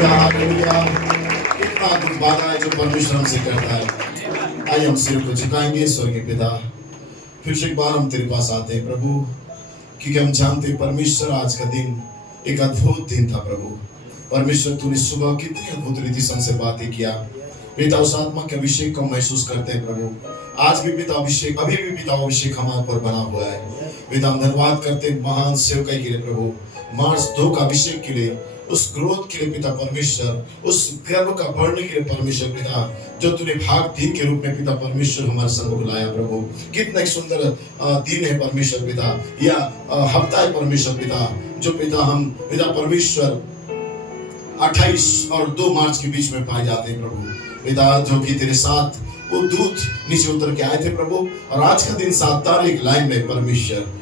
Hallelujah hallelujah. कितना कुछ वादा है जो परमेश्वर हमसे करता है। आइए हम सिर को झुकाएंगे। स्वर्गीय पिता, फिर से एक बार हम तेरे पास आते हैं प्रभु, क्योंकि हम जानते हैं परमेश्वर आज का दिन एक अद्भुत दिन था प्रभु। परमेश्वर तूने सुबह कितनी अद्भुत रीति से हमसे बातें किया। पिता उस आत्मा के अभिषेक को महसूस करते हैं प्रभु। आज भी पिता अभिषेक, अभी भी पिता अभिषेक हमारे पर बना हुआ है। पिता हम धन्यवाद करते हैं महान सेवकाई के लिए प्रभु, मार्च 2 का अभिषेक के लिए, उस ग्रोथ के लिए पिता परमेश्वर, उस गर्व का बढ़ने के लिए परमेश्वर पिता, जो तूने भाग 3 के रूप में पिता परमेश्वर हमारे सम्मुख लाया प्रभु। कितना एक सुंदर दिन है परमेश्वर पिता, या हफ्ता है परमेश्वर पिता, जो पिता हम पिता परमेश्वर 28 और 2 मार्च के बीच में पाए जाते हैं प्रभु पिता, जो कि तेरे साथ वो दूत नीचे उतर के आए थे प्रभु। और आज का दिन 7 तारीख लाइन में परमेश्वर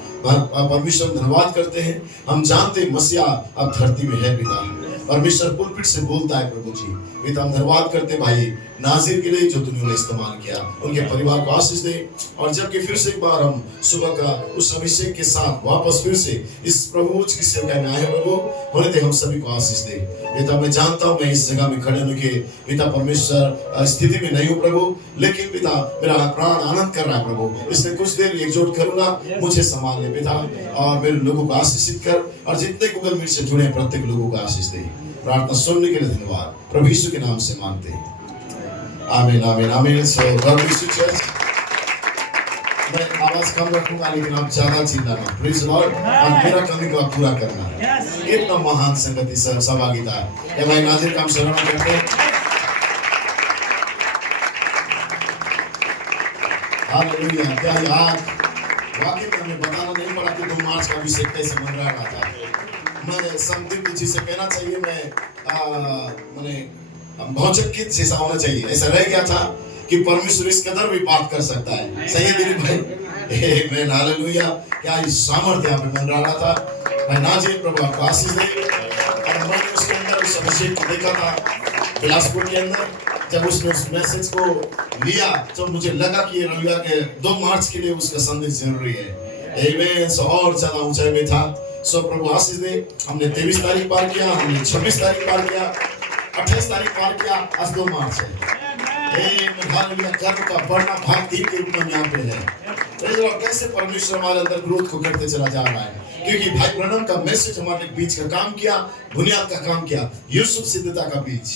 धन्यवाद करते हैं। हम जानते हैं मसीहा अब धरती में है पिता, परमेश्वर पुलपिट से बोलता है प्रभु जी। पिता हम धन्यवाद करते भाई नाजिर के लिए जो तूने उन्हें इस्तेमाल किया, उनके परिवार को आशीष दे। और जबकि फिर से एक बार हम सुबह का उस अभिषेक के साथ वापस फिर से इस प्रभु की सेवा में आए प्रभु, होने दे हम सभी को आशीष दे। पिता मैं जानता हूँ मैं इस जगह में खड़े होने के पिता परमेश्वर स्थिति में नहीं हूँ प्रभु, लेकिन पिता मेरा प्राण आनंद कर रहा है प्रभु। इसलिए कुछ देर एकजुट करूंगा, मुझे संभाल ले पिता, और मेरे लोगों को आशीषित कर, और जितने गूगल मीट से जुड़े प्रत्येक लोगों को आशीष दे। प्रार्थना सुनने के लिए धन्यवाद, प्रभु यीशु के नाम से मांगते हैं, आमीन आमीन आमीन। सो गॉड ब्लेस यू चर्च। मैं आवाज कम रखूंगा लेकिन आप ज्यादा चिल्लाना, प्लीज लॉर्ड, और मेरा कमी को आप पूरा करना। कितना महान संगति सहभागिता है। ये भाई नाजिर का हम शरण करते हैं। हालेलुया। क्या याद, वाकई में हमें बताना नहीं पड़ा कि 2 मार्च का अभिषेक कैसे मन रहा था। मैं संदीप जी से कहना चाहिए, मैंने भौचकित जैसा होना चाहिए, ऐसा रह गया था कि परमेश्वर इस कदर भी बात कर सकता है। सही है दिलीप भाई, मैं हालेलुया। क्या इस सामर्थ्य यहाँ पे मन रहा था। मैं नाजिर प्रभु आपको आशीष दे। और मैंने उसके अंदर उस अभिषेक को देखा था बिलासपुर के अंदर, जब उसने उस मैसेज को लिया तो मुझे लगा कि ये रविवार के 2 मार्च के लिए उसका संदेश जरूरी है। आमीन। सो और ज्यादा ऊंचाई में था। सो प्रभु आशीष दे। हमने 23 तारीख पार किया, हमने 26 तारीख पार किया, 28 तारीख पार किया, आज 2 मार्च है। हालेलुया। कर्म का बढ़ना भाग 3 के रूप में यहाँ पे है। कैसे परमेश्वर हमारे अंदर ग्रोथ को करते चला जा रहा है, क्योंकि भाई ब्रनम का मैसेज हमारे बीच का काम किया, बुनियाद का काम किया, यूसुफ सिद्धता का बीज।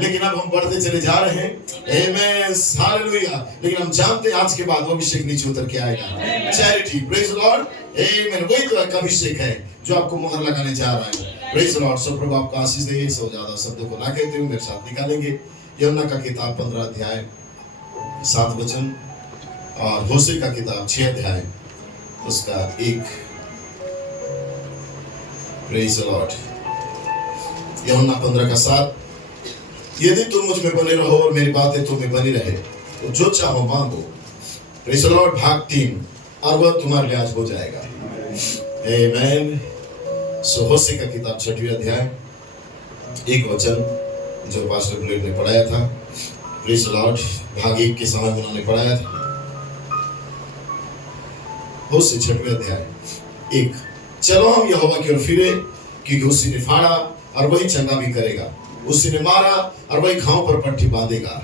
लेकिन अब हम बढ़ते चले जा रहे हैं। आमीन हालेलुया। लेकिन हम जानते हैं आज के बाद वो अभिषेक नीचे उतर के आएगा। Charity, praise the Lord. आमीन। वही तो एक अभिषेक है जो आपको मोहर लगाने जा रहा है। Praise the Lord. सो प्रभु आपको आशीष दे। सो ज्यादा शब्दों को ना कहते हुए मेरे साथ निकालेंगे यूहन्ना का किताब 15 अध्याय 7 वचन, और होशे का किताब 6 अध्याय उसका 1। Praise the Lord. यूहन्ना 15 का 7, यदि तुम मुझ में बने रहो और मेरी बातें तुम में बनी रहे तो जो चाहो मांगो। Praise the Lord. भाग 3, और वह तुम्हारे लिए आज हो जाएगा। आमीन। सो होशे का किताब 6वें अध्याय 1 वचन जो पास्टर ब्लेड ने पढ़ाया था। Praise the Lord. भाग 1 के समय उन्होंने पढ़ाया था। होशे 6वें अध्याय 1, चलो हम यहोवा की ओर फिरे, क्योंकि उसी ने फाड़ा और वही चंगा भी करेगा, उसी ने मारा और वही घाव पर पट्टी बांधेगा।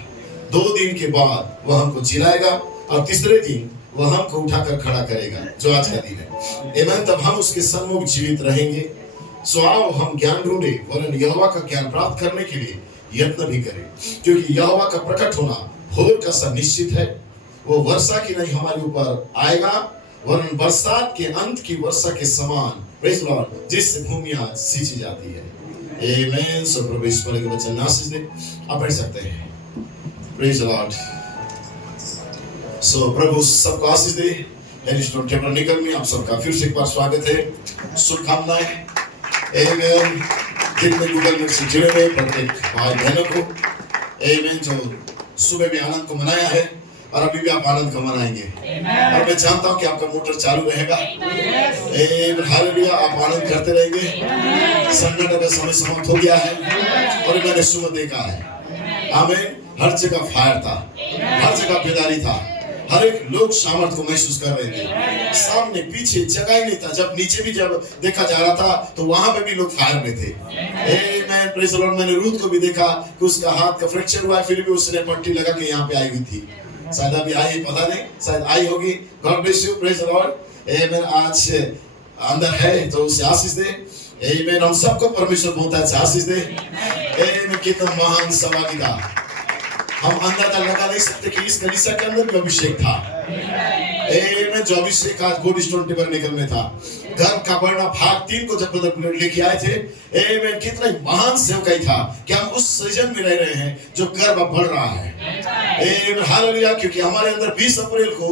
2 दिन के बाद वह हमको जिलाएगा और तीसरे दिन वह हमको उठाकर खड़ा करेगा, जो आज का दिन है। आमीन। तब हम उसके सम्मुख जीवित रहेंगे। सो आओ हम ज्ञान ढूंढे, वरन यहोवा का ज्ञान प्राप्त करने के लिए यत्न भी करें, क्योंकि यहोवा का प्रकट होना भोर का सा निश्चित है। वो वर्षा की नहीं हमारे ऊपर आएगा, वरन बरसात के अंत की वर्षा के समान, प्रेज द लॉर्ड, जिससे भूमि आज सींची जाती है। आमीन। सो प्रभु ईश्वर के वचन आशीष दे। आप पढ़ सकते हैं। Praise the Lord. सो प्रभु सबको आशीष दे। एरिस्टोन टेबरनेकल में आप सबका फिर से एक बार स्वागत है। शुभकामनाएं। आमीन। जितने गूगल मीट से जुड़े हुए प्रत्येक भाई बहनों को आमीन, जो सुबह भी आनंद को मनाया है और अभी भी आप आनंद को मनाएंगे। और मैं जानता हूँ कि आपका मोटर चालू रहेगा। आमीन हालेलुया। आप आनंद करते रहेंगे। संगठन का समय समाप्त हो गया है और मैंने सुबह देखा है। आमीन। हर जगह फायर था, हर जगह बेदारी था। हर एक लोग सामर्थ को महसूस कर रहे थे। सामने पीछे जगह ही नहीं था। जब नीचे भी जब देखा जा रहा था तो वहां पे भी लोग फायर में थे। मैं प्रेज द लॉर्ड, मैंने रूथ को भी देखा कि उसका हाथ का फ्रैक्चर हुआ है, फिर भी उसने पट्टी लगा के यहाँ पे आई हुई थी। शायद अभी आई, पता नहीं, शायद आई होगी। God bless you, praise the Lord. Amen. आज अंदर है तो उसे आशीष दे। आमेन। हम सबको परमेश्वर बहुत आशीष दे। आमेन। कितना महान समागीता, हम अंदाजा लगा नहीं सकते कि इस कलीसिया के अंदर भी अभिषेक था। आमेन। जो अभिषेक आज गोल्ड स्टोन टेबरनेकल में था। घर का बढ़ना भाग 3 को जब ब्रदर लेके आए थे, आमेन, कितना महान सेवकाई था कि हम उस सीजन में रह रहे हैं जो गर्व बढ़ रहा है। आमेन। हालेलुया। क्योंकि हमारे अंदर 20 अप्रैल को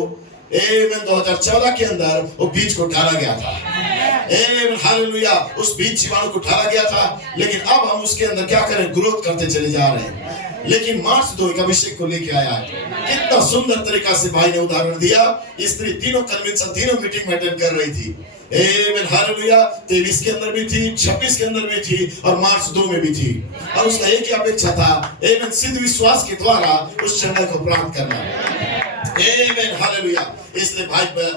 आमेन 2014 के अंदर वो बीज को डाला गया था। आमेन। हालेलुया। उस बीज जीवाणु को डाला गया था, लेकिन अब हम उसके अंदर क्या करें, ग्रोथ करते चले जा रहे हैं। लेकिन मार्च 2 एक अभिषेक को लेके आया है। कितना सुंदर तरीका से भाई ने उदाहरण दिया। स्त्री तीनों कन्वेंशन, तीनों मीटिंग में अटेंड कर रही थी। आमेन। हालेलुया। 23 के अंदर भी थी, 26 के अंदर भी थी और मार्च 2 में भी थी। और उसका एक ही अपेक्षा था, आमेन, सिद्ध विश्वास के द्वारा उस क्षण को प्राप्त करना। आमेन। हालेलुया। इसलिए भाई ब्लेड,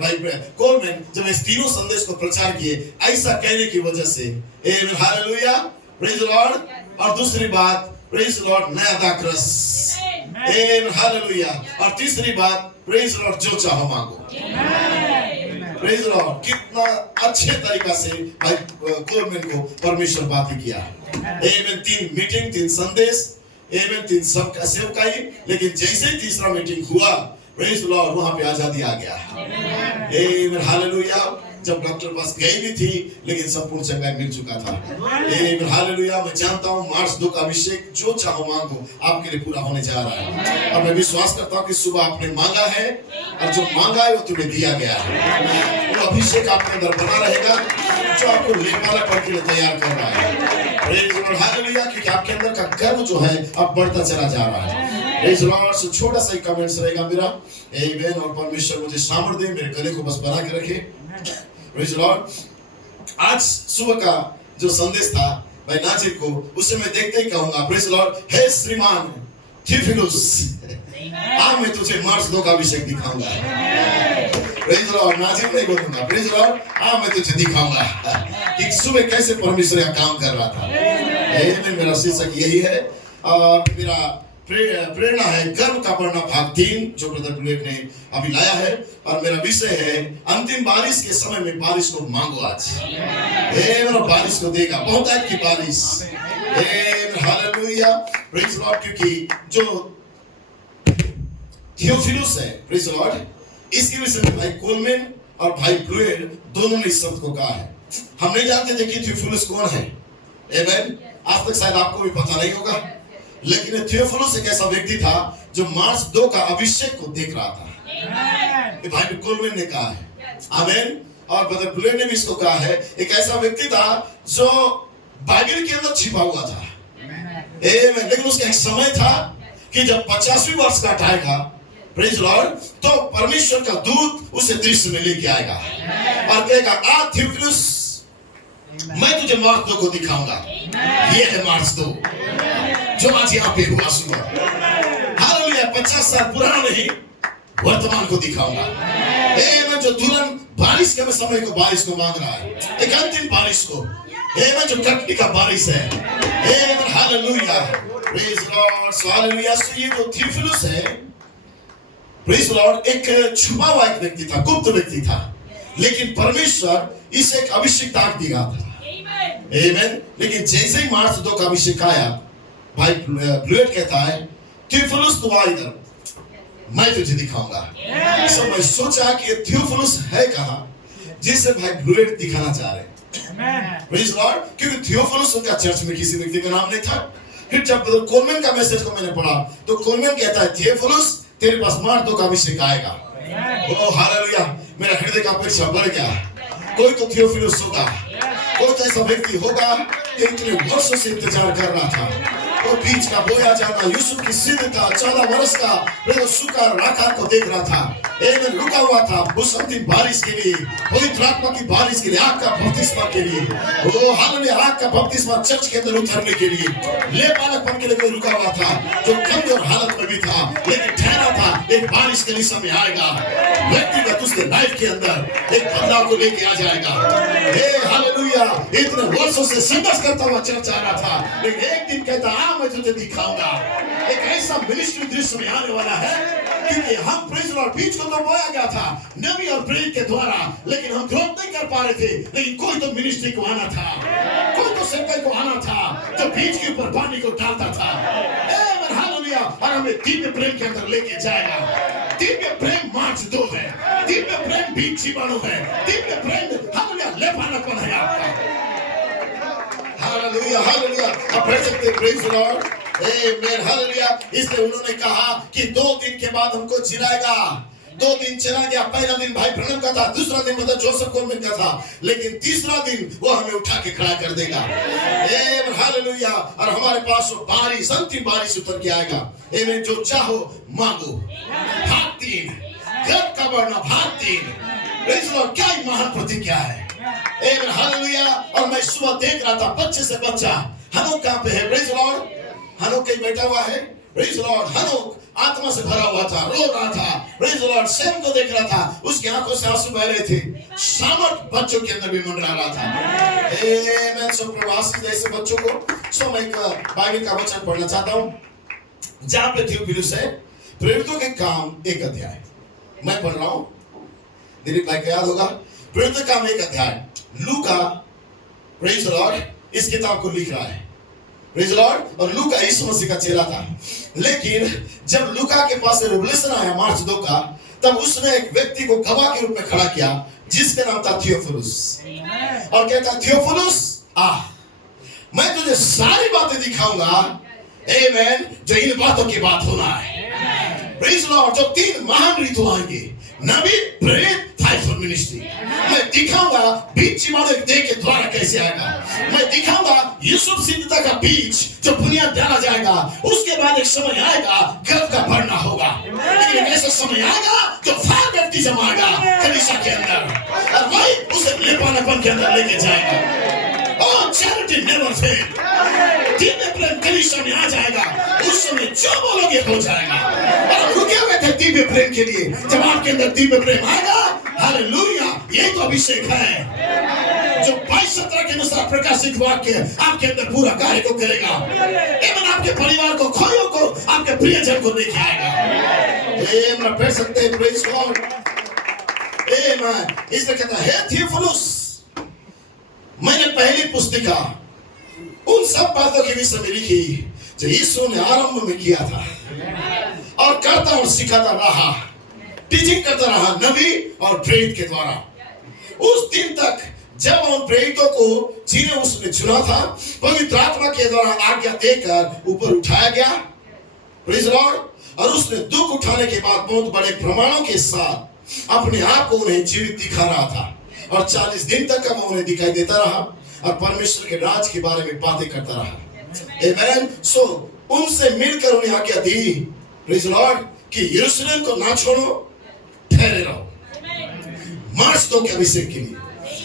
भाई कोलमैन जब इस तीनों संदेश को प्रचार किए, ऐसा कहने की वजह से, आमेन, हालेलुया, प्रेज द लॉर्ड। और दूसरी बात, प्रेज द लॉर्ड, नया दाखरस, आमेन, हालेलुया। और तीसरी बात, प्रेज द लॉर्ड, जो चाहो मांगो। Praise the Lord. कितना अच्छे तरीका से भाई कोलमैन को परमेश्वर बातें किया। आमेन। 3 मीटिंग, 3 संदेश, आमेन, 3 सबका सेवकाई। लेकिन जैसे ही तीसरा मीटिंग हुआ, प्रेज द लॉर्ड, वहां पे आजादी आ गया। आमेन। हालेलुया। जब डॉक्टर पास गई भी थी, लेकिन संपूर्ण चंगाई मिल चुका था। आमेन। हालेलुया। मैं जानता हूँ मार्च 2 का अभिषेक जो चाहो मांगो आपके लिए पूरा होने जा रहा है। और मैं विश्वास करता हूँ कि सुबह आपने मांगा है और जो मांगा है वो तुम्हें दिया गया है। वो अभिषेक आपके अंदर बना रहेगा जो आपको लेपाला पड़ के लिए तैयार कर रहा है। Praise the Lord. हालेलुया। क्योंकि आपके अंदर का गर्व जो है अब बढ़ता चला जा रहा है। Praise the Lord. सो छोटा सा कमेंट्स रहेगा मेरा। आमेन। और परमेश्वर मुझे सामर्थ दे, मेरे गले को बस बना के रखे। Praise the Lord. आज सुबह का जो संदेश था भाई नाजिर को, उससे मैं देखते ही कहूंगा, प्रेज द लॉर्ड, हे श्रीमान थियोफिलुस, आज मैं तुझे मार्च 2 का अभिषेक दिखाऊंगा। Praise the Lord. नाजिर नहीं बोलूंगा, प्रेज द लॉर्ड, आज मैं तुझे दिखाऊंगा कि सुबह कैसे परमेश्वर यहां काम कर रहा था। आमेन। मेरा शीर्षक यही है और मेरा प्रेरणा है गर्व का बढ़ना भाग 3 जो ब्रदर बुलेट ने अभी लाया है। और मेरा विषय है अंतिम बारिश के समय में बारिश को मांगो आज। आमेन। बारिश को देगा, बहुतायत की बारिश। आमेन। हालेलुया। Praise the Lord. क्योंकि जो थियोफिलुस है, प्रेज द लॉर्ड, इसके विषय में भाई कोलमैन और भाई ब्लेड दोनों ने इस शब्द को कहा है। हम नहीं जानते थे कि थियोफिलुस कौन है। आमेन। आज तक शायद आपको भी पता नहीं होगा, लेकिन थियोफिलुस एक ऐसा व्यक्ति था जो मार्च 2 का अभिषेक को देख रहा था। भाई कोलमैन ने कहा है। आमेन। और ब्रदर ब्लेड ने भी इसको कहा है, एक ऐसा व्यक्ति था जो बाइबल के अंदर छिपा हुआ था। आमेन। लेकिन उसका एक समय था कि जब 50वीं वर्ष का आएगा, प्रेज लॉर्ड, तो परमेश्वर का दूत उसे दृश्य में लेके आएगा और कहेगा, आ थियोफिलुस, मैं तुझे मार्च 2 को दिखाऊंगा। ये है मार्च 2 जो आज यहाँ पे हुआ सुबह। हालेलुया। 50 साल पुराना नहीं, वर्तमान को दिखाऊंगा। मैं जो तुरंत बारिश के समय को, बारिश को मांग रहा है, एक अंतिम बारिश को, मैं जो कटनी का बारिश है। हालेलुया। Praise Lord. हालेलुया। सो ये जो थियोफिलुस है, प्रेज लॉर्ड, एक छुपा हुआ एक व्यक्ति था, गुप्त व्यक्ति था, लेकिन परमेश्वर इसे एक अभिषेक दाग दिया था। आमेन। लेकिन जैसे ही मार्च 2 का अभिषेक आया, भाई ब्लेड कहता है, थियोफिलुस तू आ इधर, मैं तुझे दिखाऊंगा। सब मैं सोचा कि ये थियोफिलुस है कहां जिसे भाई ब्लेड दिखाना चाह रहे हैं। Praise Lord. क्योंकि थियोफिलुस उनका चर्च में किसी व्यक्ति का नाम नहीं था। फिर जब कोलमैन का मैसेज को मैंने पढ़ा तो कोलमैन कहता है, थियोफिलुस तेरे पास मार्च 2 का अभिषेक आएगा। ओ हालेलुया। मेरा हृदय का अपेक्षा बढ़ गया। कोई तो थियोफिलुस होगा, कोई तो ऐसा व्यक्ति होगा कि इतने वर्षों से इंतजार कर रहा था। वो बीज का बोया जाना, यूसुफ की सिद्ध था 14 वर्ष का, वो सूखा राखार को देख रहा था, एक रुका हुआ था उस अंतिम बारिश के लिए, पवित्र आत्मा की बारिश के लिए, आग का बपतिस्मा के लिए, वो हालेलुया आग का बपतिस्मा चर्च के अंदर उतरने के लिए, ले पालकपन के लिए कोई रुका हुआ था जो कमजोर हालत में भी था, लेकिन ठहरा था एक बारिश के लिए समय आएगा, व्यक्तिगत उसके लाइफ के अंदर एक बदलाव को लेके आ जाएगा। हे हालेलुया, इतने वर्षों से संघर्ष करता हुआ चर्च आ रहा था, लेकिन एक दिन कहता हाँ मैं तुझे दिखाऊंगा। एक ऐसा मिनिस्ट्री दृश्य में आने वाला है, क्योंकि हम प्रेज लॉर्ड बीज को तो बोया गया था नबी और प्रेरित के द्वारा, लेकिन हम ग्रोथ नहीं कर पा रहे थे, लेकिन कोई तो मिनिस्ट्री को आना था, कोई तो सेवकाई को आना था जो बीज के ऊपर पानी को डालता था। हालेलुया, और हमें दिव्य प्रेम के अंदर लेके जाएगा। दिव्य प्रेम मार्च 2 है, दिव्य प्रेम बीज जीवाणु है, दिव्य प्रेम हालेलुया लेपानापन है आपका। हालेलुया हालेलुया, आप पढ़ सकते हैं प्रेज लॉर्ड, आमेन हालेलुया। इसलिए उन्होंने कहा कि 2 दिन के बाद हमको जिलाएगा। 2 दिन चला गया, पहला दिन भाई ब्रनम का था, दूसरा दिन मतलब जोसेफ कोलमैन का था, लेकिन तीसरा दिन वो हमें उठा के खड़ा कर देगा। आमेन हालेलुया, और हमारे पास वो बारिश, अंतिम बारिश उतर के आएगा। आमेन, जो चाहो मांगो, भाग 3, गर्भ का बढ़ना भाग 3। प्रेज लॉर्ड, क्या ही महान प्रतिज्ञा है। आमेन हालेलुया, और मैं सुबह देख रहा था बच्चे से बच्चा, हनोक कहाँ पे है? प्रेज लॉर्ड, हनोक कहीं बैठा हुआ है। प्रेज लॉर्ड, हनोक आत्मा से भरा हुआ था, रो रहा था। प्रेज लॉर्ड, शेम को देख रहा था, उसकी आंखों से आंसू बह रहे थे, सामर्थ बच्चों के अंदर भी मंडरा रहा था। आमेन। सो प्रवासी जैसे बच्चों को, सो मैं एक बाइबल का वचन पढ़ना चाहता हूँ, जहाँ पे थियोफिलुस है, प्रेरितों के काम 1 अध्याय मैं पढ़ रहा हूँ, दिलीप भाई को याद होगा। प्रेरितों के काम 1 अध्याय, लूका प्रेज लॉर्ड इस किताब को लिख रहा है, प्रेज लॉर्ड, और लूका यीशु मसीह का चेला था। लेकिन जब लूका के पास रेवलेशन आया मार्च 2 का, तब उसने एक व्यक्ति को गवाह के रूप में खड़ा किया जिसका नाम था थियोफिलुस, और कहता थियोफिलुस आ, मैं तुझे सारी बातें दिखाऊंगा, आमेन, जो इन बातों की बात होना है। प्रेज लॉर्ड, जो 3 महान ऋतु आएंगे, नबी, प्रेरित, फाइव मिनिस्ट्री, मैं दिखाऊंगा बीज जीवाणु देह के द्वारा कैसे आएगा। मैं दिखाऊंगा यूसुफ सिद्धता का बीज जो बुनियाद डाला जाएगा, उसके बाद एक समय आएगा गर्भ का बढ़ना होगा। लेकिन ऐसा समय आएगा जो फायर बैप्टिज्म आएगा कलीसिया के अंदर, और वही उसे लेपानापन के अंदर लेके जाएगा। और चैरिटी नेवर फेल, दिव्य प्रेम कलीसिया में आ जाएगा, उस समय जो बोलोगे हो जाएगा। और रुके हुए थे दिव्य प्रेम के लिए, जब आपके अंदर दिव्य प्रेम आएगा, हालेलुया, यही तो अभिषेक है जो 22-17 के अनुसार प्रकाशित वाक्य आपके अंदर पूरा कार्य को करेगा। एवं आपके परिवार को, खोयों को, आपके प्रियजन को लेके आएगा। एमन, पढ़ सकते हैं प्रेज गॉड। एमन, इसलिए कहता है थियोफिलुस, मैंने पहली पुस्तिका उन सब बातों के विषय में लिखी जो यीशु ने आरंभ में किया था, और करता और सिखाता रहा, टीचिंग करता रहा नबी और प्रेरित के द्वारा, उस दिन तक जब उन प्रेरितों को जिन्हें उसने चुना था पवित्र आत्मा के द्वारा आज्ञा देकर ऊपर उठाया गया। प्रेज लॉर्ड, और उसने दुख उठाने के बाद बहुत बड़े प्रमाणों के साथ अपने आप को उन्हें जीवित दिखा रहा था, और 40 दिन तक वो उन्हें दिखाई देता रहा और परमेश्वर के राज के बारे में बातें करता रहा। आमेन। सो उनसे मिलकर उन्हें आज्ञा दी, प्रेज लॉर्ड, कि यरूशलेम को ना छोड़ो, ठहरे रहो मार्च 2 के अभिषेक के लिए,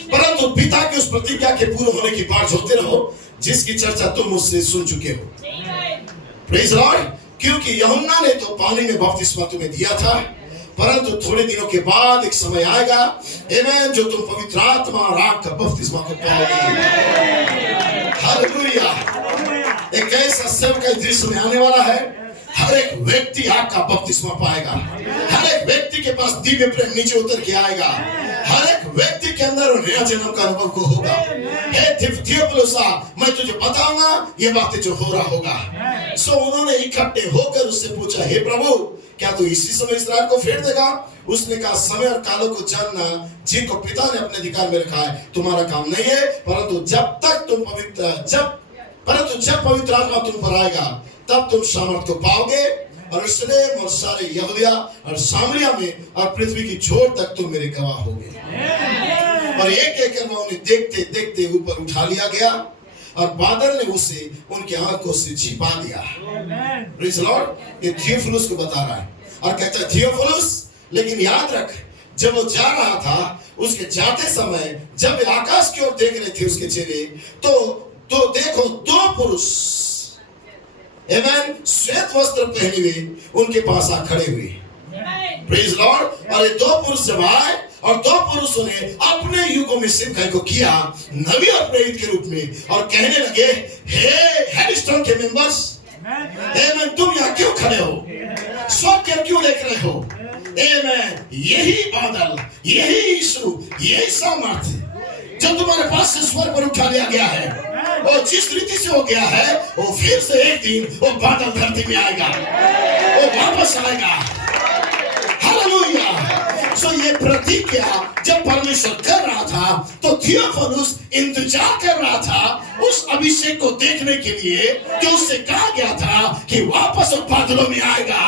परंतु पिता की उस प्रतिज्ञा के पूर्ण होने की बात होते रहो जिसकी चर्चा तुम मुझसे सुन चुके हो। प्रेज लॉर्ड, क्योंकि यूहन्ना ने तो पानी में बपतिस्मा तुम्हें दिया था, परंतु थोड़े दिनों के बाद एक समय आएगा, आमेन, जो तुम पवित्र आत्मा और आग का बपतिस्मा को पाओगे। हालेलुया, एक ऐसा सेवकाई दृश्य में आने वाला है, हर एक व्यक्ति आग का बपतिस्मा पाएगा, हर एक व्यक्ति के पास दिव्य प्रेम नीचे उतर के आएगा, हर एक व्यक्ति के अंदर नया जन्म का अनुभव को होगा। हे थियोफिलुस, मैं तुझे बताऊंगा ये बातें जो हो रहा होगा। सो उन्होंने इकट्ठे होकर उससे पूछा, हे प्रभु, क्या तू इसी समय इस्राएल को फेर देगा? उसने कहा, समय और कालों को जानना जिनको पिता ने अपने अधिकार में रखा है तुम्हारा काम नहीं है, परंतु जब पवित्र आत्मा तुम पर आएगा तब तुम सामर्थ को पाओगे, और यरूशलेम और सारे यहूदिया और सामरिया में और पृथ्वी की छोर तक तुम मेरे गवाह होगे। और एक एक कर उन्हें देखते देखते ऊपर उठा लिया गया, और बादल ने उसे उनकी आंखों से छिपा दिया। Praise Lord. ये थियोफिलुस को बता रहा है और कहता है थियोफिलुस, लेकिन याद रख, जब वो जा रहा था, उसके जाते समय जब वे आकाश की ओर देख रहे थे उसके चेहरे, तो देखो दो पुरुष आमेन श्वेत वस्त्र पहने हुए उनके पास आ खड़े हुए। Praise Lord. और ये दो पुरुष जब आए और दो पुरुषों ने अपने युगों में सेवकाई को किया नबी और प्रेरित के रूप में, और कहने लगे, हे हेडस्टोन के मेंबर्स, आमेन, तुम यहाँ क्यों खड़े हो? स्वर्ग की ओर क्यों देख रहे हो? आमेन। यही बादल, यही यीशु, यही सामर्थ जो तुम्हारे पास से स्वर्ग पर उठा लिया गया है, और जिस रीति से हो गया है, वो फिर से एक दिन वो बादल धरती में आएगा, वो वापस आएगा। हालेलुया। सो ये प्रतिज्ञा जब परमेश्वर कर रहा था, तो थियोफिलुस इंतजार कर रहा था उस अभिषेक को देखने के लिए जो उससे कहा गया था कि वापस वो बादलों में आएगा।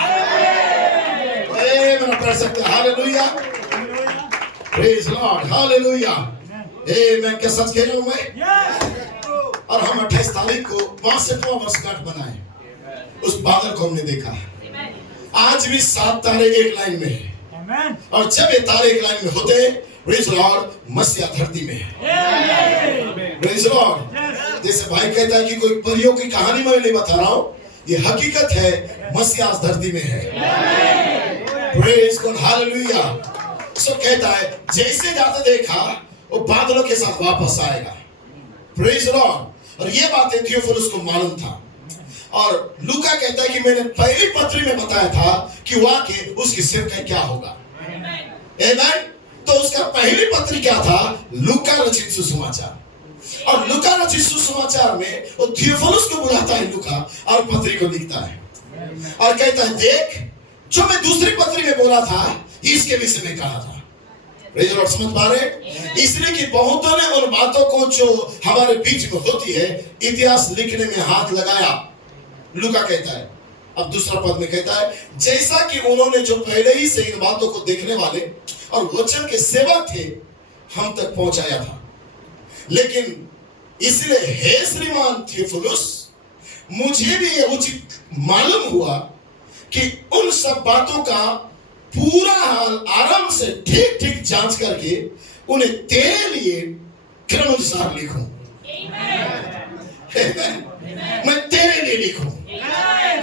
मेरा पढ़ सकते हैं हालेलुया। Praise Lord. हालेलुया। मैं क्या सच कह रहा हूं मैं? और हम 28 तारीख को 62वां वर्षगांठ बनाए, उस बादल को हमने देखा। आज भी 7 तारे एक लाइन में है, और जब ये तारे एक लाइन में होते, प्रेज लॉर्ड, मसीहा धरती में है। Praise Lord. जैसे भाई कहता है कि कोई परियों की कहानी मैं नहीं बता रहा हूं, ये हकीकत है, मसीहा धरती में है। Praise God. हालेलुया। सो कहता है जैसे जाते देखा वो बादलों के साथ वापस आएगा। Praise Lord. और ये बातें थियोफिलुस को मालूम था, और लूका कहता है कि मैंने पहली पत्री में बताया था कि वाकई उसकी सेवकाई क्या होगा। आमेन। तो उसका पहली पत्री क्या था? लूका रचित सुसमाचार। और लूका रचित सुसमाचार में वो थियोफिलुस को बुलाता है लूका, और पत्री को लिखता है और कहता है, देख जो मैं दूसरी पत्री में बोला था इसके विषय में कहा था। Praise Lord. समझ पा रहे? इसलिए कि बहुतों ने उन बातों को जो हमारे बीच में होती है इतिहास लिखने में हाथ लगाया। लूका कहता है, अब दूसरा पद में कहता है, जैसा कि उन्होंने जो पहले ही से इन बातों को देखने वाले और वचन के सेवक थे हम तक पहुंचाया था। लेकिन इसलिए हे श्रीमान थियोफिलुस, मुझे भी यह उचित मालूम हुआ कि उन सब बातों का पूरा हाल आराम से ठीक ठीक जांच करके उन्हें तेरे लिए क्रमानुसार लिखूं। मैं तेरे लिए लिखूं।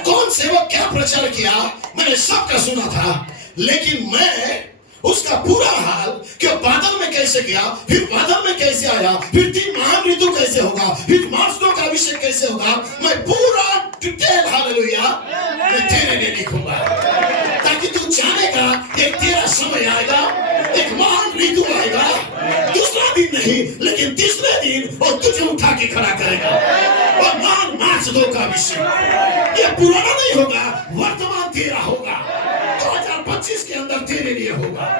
कौन सेवक क्या प्रचार किया मैंने सबका सुना था, लेकिन मैं उसका पूरा हाल कि बादल में कैसे गया, फिर बादल में कैसे आया, फिर 3 महान ऋतु कैसे होगा, फिर मार्चों का अभिषेक कैसे होगा, मैं पूरा डिटेल हालेलुया मैं तेरे लिए लिखूंगा, ताकि तू जानेगा एक तेरा समय आएगा, एक महान ऋतु आएगा, दूसरा दिन नहीं लेकिन तीसरे दिन वो तुझे उठा के खड़ा करेगा, और महान मार्च 2 का अभिषेक ये पुराना नहीं होगा, वर्तमान तेरा होगा, 2025 के अंदर तेरे लिए होगा।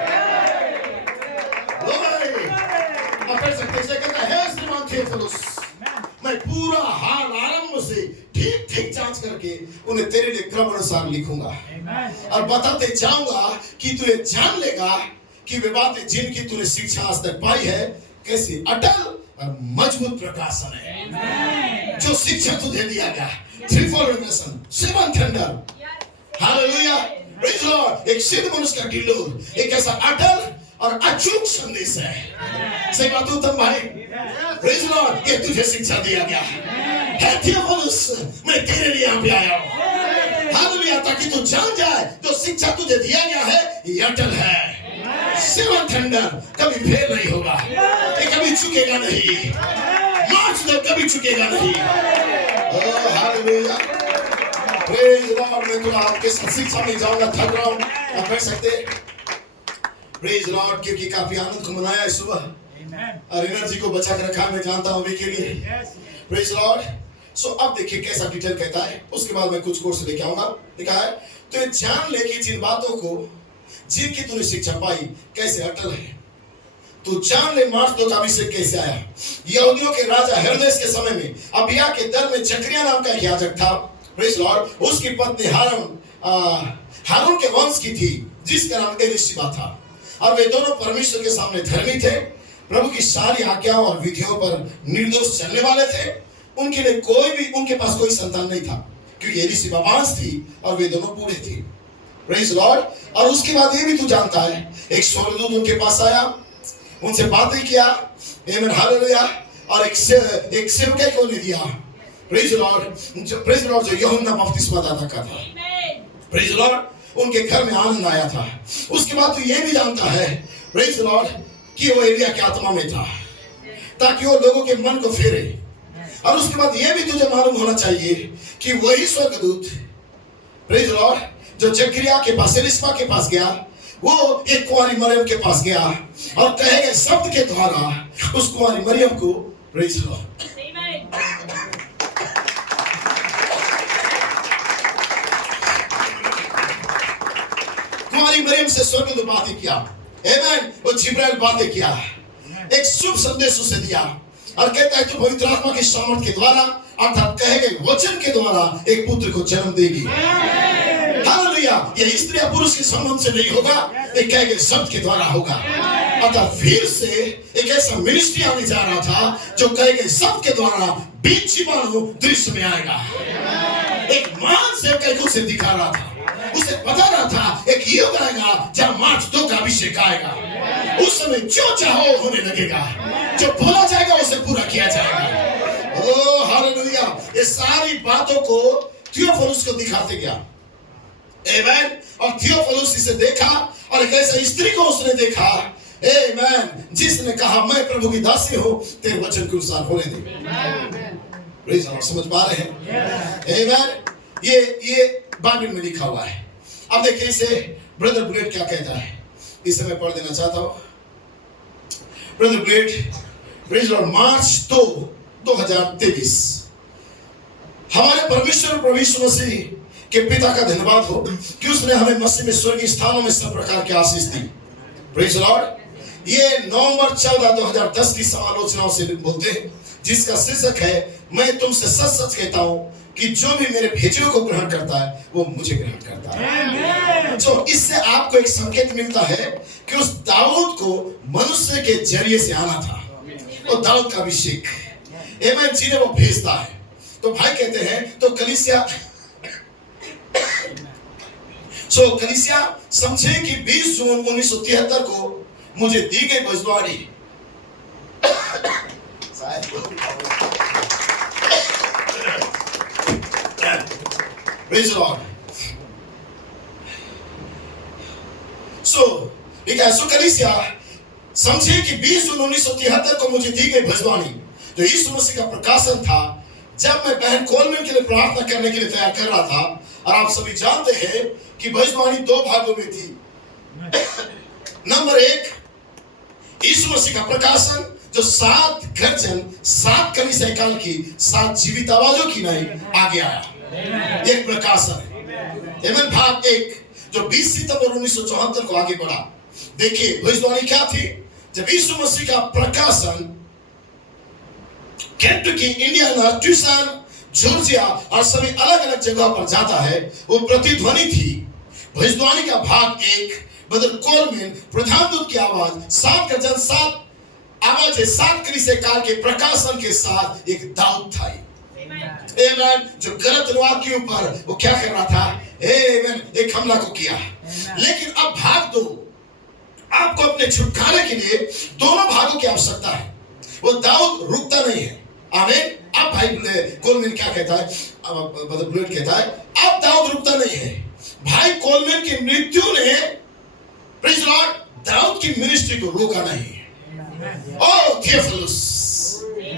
श्रीमान थियोफिलुस, मैं पूरा हाल आरंभ से ठीक ठीक जांच करके उन्हें तेरे लिए क्रम अनुसार लिखूंगा, और बताते जाऊंगा कि तू ये जान लेगा कि वे बातें जिनकी तूने शिक्षा आज तक पाई है कैसी अटल और मजबूत प्रकाशन है। जो शिक्षा तुझे दिया गया, 3-4 revelation, 7 thunder, hallelujah, praise Lord, एक सिद्ध मनुष्य का डिलोर, एक ऐसा अटल और अचूक संदेश है। सही बात उत्तम भाई, प्रेज़ लॉर्ड, ये तुझे शिक्षा दिया गया है थियोफिलुस, मैं तेरे लिए यहाँ पे आया हूँ, हालेलुया, ताकि तू जान जाए जो शिक्षा तुझे दिया गया है ये अटल है, 7 थंडर कभी फेल नहीं होगा, ये कभी चुकेगा नहीं, मार्च 2 कभी चुकेगा नहीं। ओह हालेलुया, प्रेज़ लॉर्ड, मैं थोड़ा आपके साथ शिक्षा में जाऊंगा, थक रहा हूँ, आप बैठ सकते हैं। प्रेज़ लॉर्ड, क्योंकि काफी आनंद को मनाया है सुबह और एनर्जी को बचा कर रखा मैं जानता हूँ अभी के लिए। Praise Lord. सो अब देखिए कैसा डिटेल कहता है, उसके बाद मैं कुछ कोर्स लेके आऊंगा। लिखा है, तो ये जान ले कि जिन बातों को जिनकी तूने शिक्षा पाई कैसे अटल है, तू जान ले मार्च 2 का अभिषेक कैसे आया। यहूदियों के राजा हेरोदेस के समय में अबिया के दल में जकरिया नाम का एक याजक था, प्रेज़ लॉर्ड, उसकी पत्नी हारून के वंश की थी जिसका नाम एलिशिबा था, और वे दोनों परमेश्वर के सामने धर्मी थे, प्रभु की सारी आज्ञाओं और विधियों पर निर्दोष चलने वाले थे। उनके लिए उनके पास कोई संतान नहीं था, क्योंकि एलीशिबा बांझ थी और वे दोनों बूढ़े थे। Praise Lord. और उसके बाद ये भी तू जानता है, एक स्वर्गदूत उनके पास आया, उनसे बातें किया, आमीन हालेलुया, और एक सेवक को ने दिया। प्रेज लॉर्ड, जो यूहन्ना बपतिस्मा दाता का था। प्रेज लॉर्ड, उनके घर में आनंद आया था। उसके बाद तू ये भी जानता है, प्रेज लॉर्ड, कि वो एलिया की आत्मा में था, ताकि वो लोगों के मन को फेरे। और उसके बाद ये भी तुझे मालूम होना चाहिए कि वही स्वर्गदूत, प्रेज लॉर्ड, जो जकरिया के पास, एलीशिबा के पास गया, वो एक कुंवारी मरियम के पास गया और कहे गए शब्द के द्वारा उस कुंवारी मरियम को, प्रेज लॉर्ड, कुंवारी मरियम से स्वर्गदूत बातें किया। आमीन। वो जिब्राइल बातें किया, एक शुभ संदेश उसे दिया और कहता है तू पवित्र आत्मा की सामर्थ के द्वारा, अर्थात कहे गए वचन के द्वारा एक पुत्र को जन्म देगी। हालेलुया। ये स्त्री या पुरुष के संबंध से नहीं होगा, एक कहे गए शब्द के द्वारा होगा। अतः फिर से एक ऐसा मिनिस्ट्री आने जा रहा था जो कहे गए शब्द के द्वारा बीच जीवाणु दृश्य में आएगा। एक महान सेवक उसे दिखा रहा था, उसे बता रहा था एक युग आएगा जब मार्च 2 का अभिषेक आएगा। उस समय जो चाहो होने लगेगा, जो बोला जाएगा उसे पूरा किया जाएगा। ओ हालेलुया। ये सारी बातों को थियोफिलुस को दिखाते गया। आमीन। और थियोफिलुस इसे देखा और एक ऐसा स्त्री को उसने देखा, आमीन, जिसने कहा मैं प्रभु की दासी हूं, तेरे वचन के अनुसार होने दे। Praise Lord. समझ पा रहे हैं? आमीन। ये बाइबल में लिखा हुआ है। अब देखिए इसे ब्रदर ब्लेड क्या कहता है, इसे मैं पढ़ देना चाहता हूं। ब्रदर ब्लेड, प्रेज लॉर्ड, मार्च 2, 2023। हमारे परमेश्वर प्रभु यीशु मसीह के पिता का धन्यवाद हो कि उसने हमें मसीह में स्वर्गीय स्थानों में सब प्रकार की आशीष दी। Praise Lord. ये नवंबर 14, 2010 की समालोचनाओं से बोलते हैं, जिसका शीर्षक है मैं तुमसे सच सच कहता हूं कि जो भी मेरे भेजे को ग्रहण करता है वो मुझे ग्रहण करता है। तो इससे आपको एक संकेत मिलता है कि उस दाऊद को मनुष्य के जरिए से आना था, वो दाऊद का अभिषेक, आमीन, जिन्हें वो भेजता है। तो भाई कहते हैं, तो कलीसिया समझे कि 20 जून 1973 को मुझे दी गई भविष्यवाणी Praise the Lord. So कलीसिया समझे कि 20 जून 1973 को मुझे दी गई भविष्यवाणी जो यीशु मसीह का प्रकाशन था, जब मैं बहन कोलमैन के लिए प्रार्थना करने के लिए तैयार कर रहा था। और आप सभी जानते हैं कि भविष्यवाणी 2 भागों में थी। नंबर 1, यीशु मसीह का प्रकाशन जो 7 गर्जन, 7 कलीसिया काल की 7 जीवित आवाजों की नहीं आगे आया। एक प्रकाशन है। आमीन। भाग 1 जो 20 सितंबर 1974 को आगे बढ़ा। देखिए भविष्यवाणी क्या थी। जब यीशु मसीह का प्रकाशन केंटकी, इंडियाना, ट्यूसन, जॉर्जिया और सभी अलग अलग जगह पर जाता है, वो प्रतिध्वनि थी। भविष्यवाणी का भाग 1, ब्रदर कोलमैन, प्रधान दूत की आवाज, 7 गर्जन, 7 आवाजें, 7 कलीसिया काल के प्रकाशन के साथ एक दाऊद था। आमीन। जो गलत लोग के ऊपर वो क्या कर रहा था, आमीन, एक हमला को किया। लेकिन अब भाग 2 आपको अपने छुटकारे के लिए दोनों भागों की आवश्यकता है। वो दाऊद रुकता नहीं है। आमीन। अब भाई कोलमैन क्या कहता है, अब ब्लेड कहता है, अब दाऊद रुकता नहीं है। भाई कोलमैन की मृत्यु ने, प्रेज लॉर्ड, दाऊद की मिनिस्ट्री को रोका नहीं। ओ थियोफिलुस,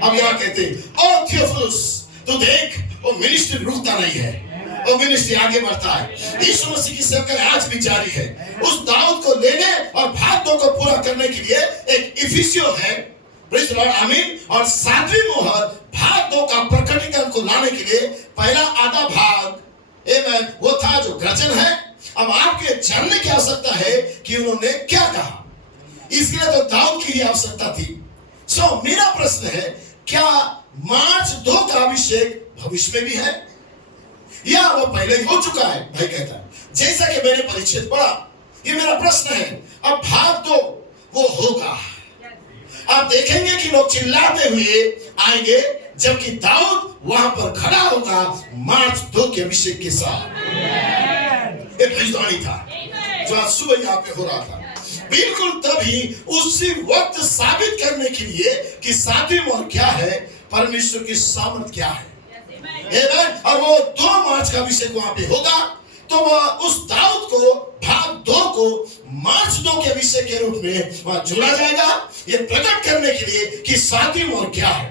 अब यहाँ कहते हैं ओ थियोफिलुस, तो देख वो मिनिस्ट्री रुकता नहीं है, वो मिनिस्ट्री आगे बढ़ता है। यीशु मसीह की सेवकाई आज भी जारी है। उस दाऊद को लेने और भाग 2 को पूरा करने के लिए एक इफिसियो है, प्रेज लॉर्ड, आमीन। और 7वीं मोहर भाग 2 का प्रकटीकरण को लाने के लिए पहला आधा भाग, आमीन, वो था जो गर्जन है। अब आपके जानने की आवश्यकता है कि उन्होंने क्या कहा। इसके लिए तो दाऊद की ही आवश्यकता थी। मेरा प्रश्न है, क्या मार्च 2 का अभिषेक भविष्य में भी है या वो पहले ही हो चुका है? भाई कहता है जैसा कि मैंने परिच्छेद पढ़ा, ये मेरा प्रश्न है। अब भाग 2 वो होगा। आप देखेंगे कि लोग चिल्लाते हुए आएंगे, जबकि दाऊद वहां पर खड़ा होगा मार्च 2 के अभिषेक के साथ। एक भविष्यवाणी था जो आज सुबह यहाँ पे हो रहा था, बिल्कुल तभी उसी वक्त साबित करने के लिए कि सातवीं मोहर क्या है, परमेश्वर की सामर्थ क्या है। और वो 2 मार्च का अभिषेक वहां पे होगा, तो वह उस दाऊद को भाग 2 को मार्च 2 के अभिषेक के रूप में वहां जोड़ा जाएगा, ये प्रकट करने के लिए कि सातवीं मोहर क्या है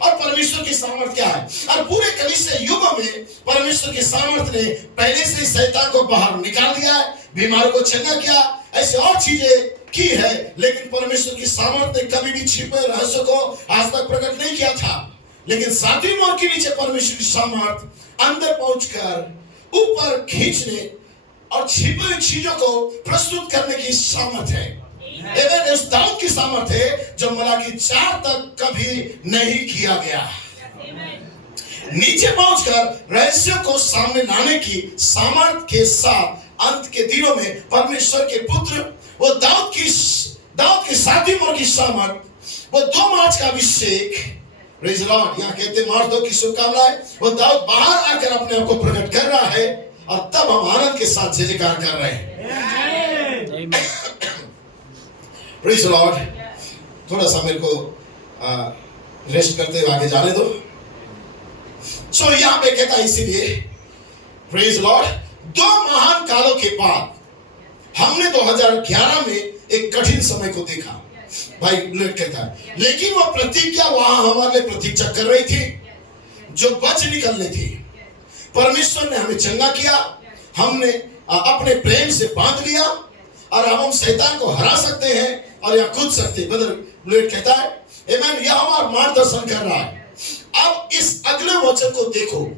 और परमेश्वर की सामर्थ क्या है। और पूरे कलीसिया युग में परमेश्वर की सामर्थ ने पहले से ही शैतान को बाहर निकाल दिया है, बीमारों को चंगा किया, ऐसे और चीजें की है, लेकिन परमेश्वर की सामर्थ ने कभी भी छिपे रहस्य को आज तक प्रकट नहीं किया था। लेकिन सातवीं मोहर के नीचे परमेश्वर की सामर्थ अंदर पहुंचकर ऊपर खींचने और छिपी हुई चीजों को प्रस्तुत करने की सामर्थ है। उस दाऊद की सामर्थ है जो मलाकी 4 तक कभी नहीं किया गया। नीचे पहुंचकर रहस्यों को सामने लाने की सामर्थ के साथ अंत के दिनों में परमेश्वर के पुत्र वो दाऊद की सातवीं मोहर की सामर्थ, वो 2 मार्च का अभिषेक, प्रेज़ द लॉर्ड, यहाँ कहते हैं मार्च 2 की शुभकामनाएं, वो दाऊद बाहर आकर अपने आप को प्रकट कर रहा है और तब हम आनंद के साथ जय जयकार कर रहे हैं। प्रेज़ द लॉर्ड, थोड़ा सा मेरे को रेस्ट करते हुए आगे जाने दो। सो यहाँ पे कहता है इसीलिए प्रेज़ द लॉर्ड, 2 महान कालों के बाद हमने 2011 में एक कठिन समय को देखा। भाई बुलेट कहता है, लेकिन वो प्रतिज्ञा वहां हमारे लिए प्रतीक्षा कर रही थी जो बच निकलने थी। परमेश्वर ने हमें चंगा किया, हमने अपने प्रेम से बांध लिया और अब हम शैतान को हरा सकते हैं और या कूद सकते हैं। ब्रदर बुलेट कहता है आमीन, यह हमारा मार्गदर्शन कर रहा है। अब इस अगले वचन को देखो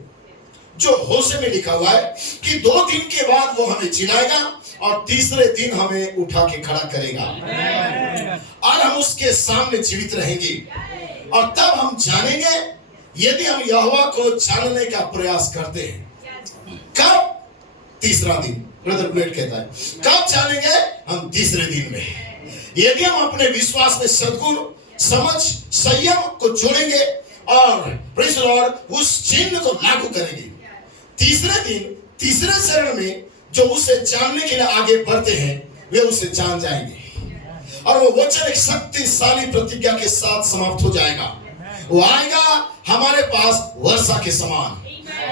जो होशे में लिखा हुआ है कि 2 दिन के बाद वो हमें जिलाएगा और तीसरे दिन हमें उठा के खड़ा करेगा और हम उसके सामने जीवित रहेंगे और तब हम जानेंगे यदि हम यहोवा को जानने का प्रयास करते हैं। कब? तीसरा दिन। ब्रदर ब्लेड कहता है कब जानेंगे? हम तीसरे दिन में। यदि हम अपने विश्वास में सद्गुण, समझ, संयम को जोड़ेंगे और प्रेज़ द लॉर्ड उस चिन्ह को लागू करेंगे, तीसरे दिन तीसरे चरण में जो उसे जानने के लिए आगे बढ़ते हैं वे उसे जान जाएंगे और वो वचन एक शक्तिशाली प्रतिज्ञा के साथ समाप्त हो जाएगा। वो आएगा हमारे पास वर्षा के समान,